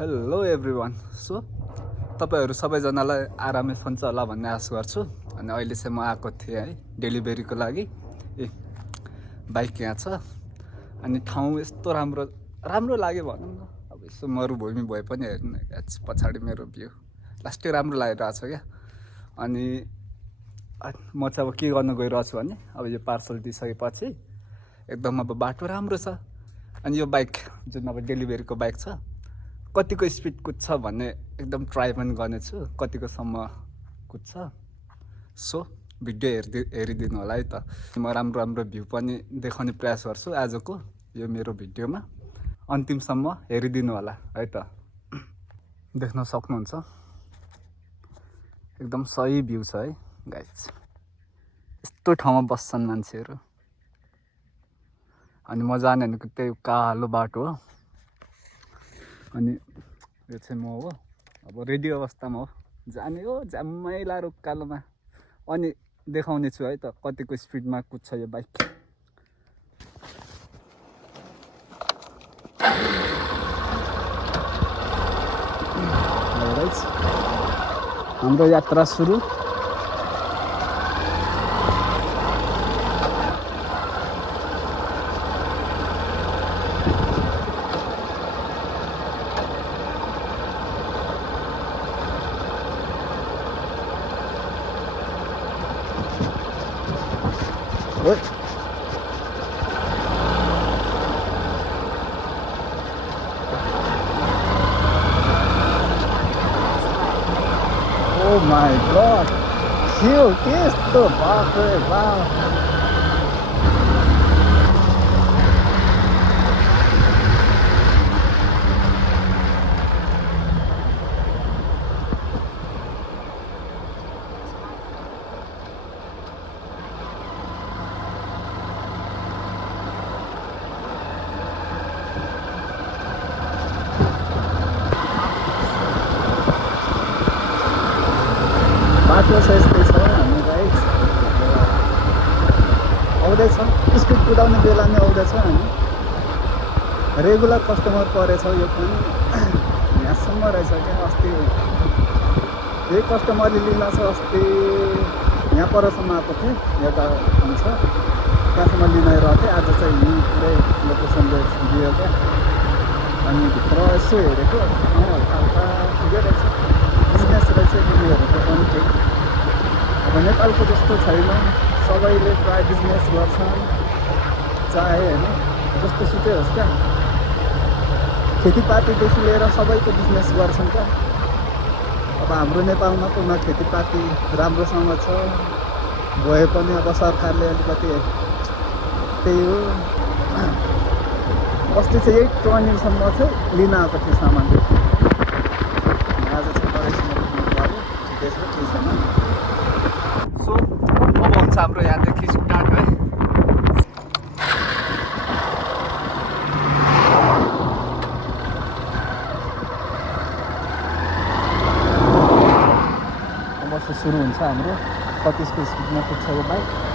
Hello everyone. So तपाईँहरू सबैजनालाई आरामै फन्छ होला भन्ने आशा गर्छु। अनि अहिले चाहिँ म आएको थिएँ है डेलिभरीको लागि। बाइक यहाँ छ अनि ठाउँ यस्तो राम्रो लाग्यो भनौँ न। अब यसो मरुभूमि भए पनि हेर्नु पछाडि मेरो भ्यू लास्टै राम्रो लागिरहेको छ क्या। अनि म चाहिँ अब के गर्न गइरहेको छु भने अब यो पार्सल दिइसकेपछि एकदम अब बाटो राम्रो छ। अनि यो बाइक जुन अब डेलिभरीको बाइक छ कतिको स्पिड कुद्छ भन्ने एकदम ट्राई पनि गर्नेछु, कतिकोसम्म कुद्छ। सो भिडियो हेरिदिनु होला है त। म राम्रो भ्यू पनि देखाउने प्रयास गर्छु आजको यो मेरो भिडियोमा। अन्तिमसम्म हेरिदिनु होला है त। देख्न सक्नुहुन्छ एकदम सही भ्यू छ है गाइस। यस्तो ठाउँमा बस्छन् मान्छेहरू। अनि म जाने भनेको त्यही कालो बाटो हो। अनि यो चाहिँ म हो, अब रेडी अवस्थामा हो, जाने हो जाम्मै लाएर उकालोमा। अनि देखाउने छु है त कतिको स्पिडमा कुद्छ यो बाइक। हाम्रो यात्रा सुरु। Oh my god, cute is the bathway, wow. बाटो छ यस्तै छ हाम्रो गाइस। आउँदैछ स्पिड कुदाउने बेला नै आउँदैछ। हामी रेगुलर कस्टमर परेछ यो पनि। यहाँसम्म रहेछ क्या। अस्ति यही कस्टमरले लिन छ। अस्ति यहाँ परसम्म आएको थिएँ, एउटा हुन्छ त्यहाँसम्म लिन आइरहेको थिएँ। आज चाहिँ यहीँ पुरै लोकेसनले दियो क्या। अनि भित्र यसो हेरेको हल्का ठिकै रहेछ। बिजनेस रहेछ तिनीहरूको पनि केही। अब नेपालको जस्तो छैन, सबैले प्रायः बिजनेस गर्छन्, चाहे होइन जस्तो सुकै होस् क्या। खेतीपातीदेखि लिएर सबैको बिजनेस गर्छन् क्या। अब हाम्रो नेपालमा त न खेतीपाती राम्रोसँग छ भए पनि अब सरकारले अलिकति त्यही हो। अस्ति चाहिँ यही टर्निङसम्म चाहिँ लिन आएको थियो सामान। आज चाहिँ करेक्सन गर्नु ठिकै छ, केही छैन। सो अब हुन्छ हाम्रो यहाँदेखि स्टार्ट है। अब सुरु हुन्छ हाम्रो। कतिको स्पिडमा कुद्छ यो बाइक।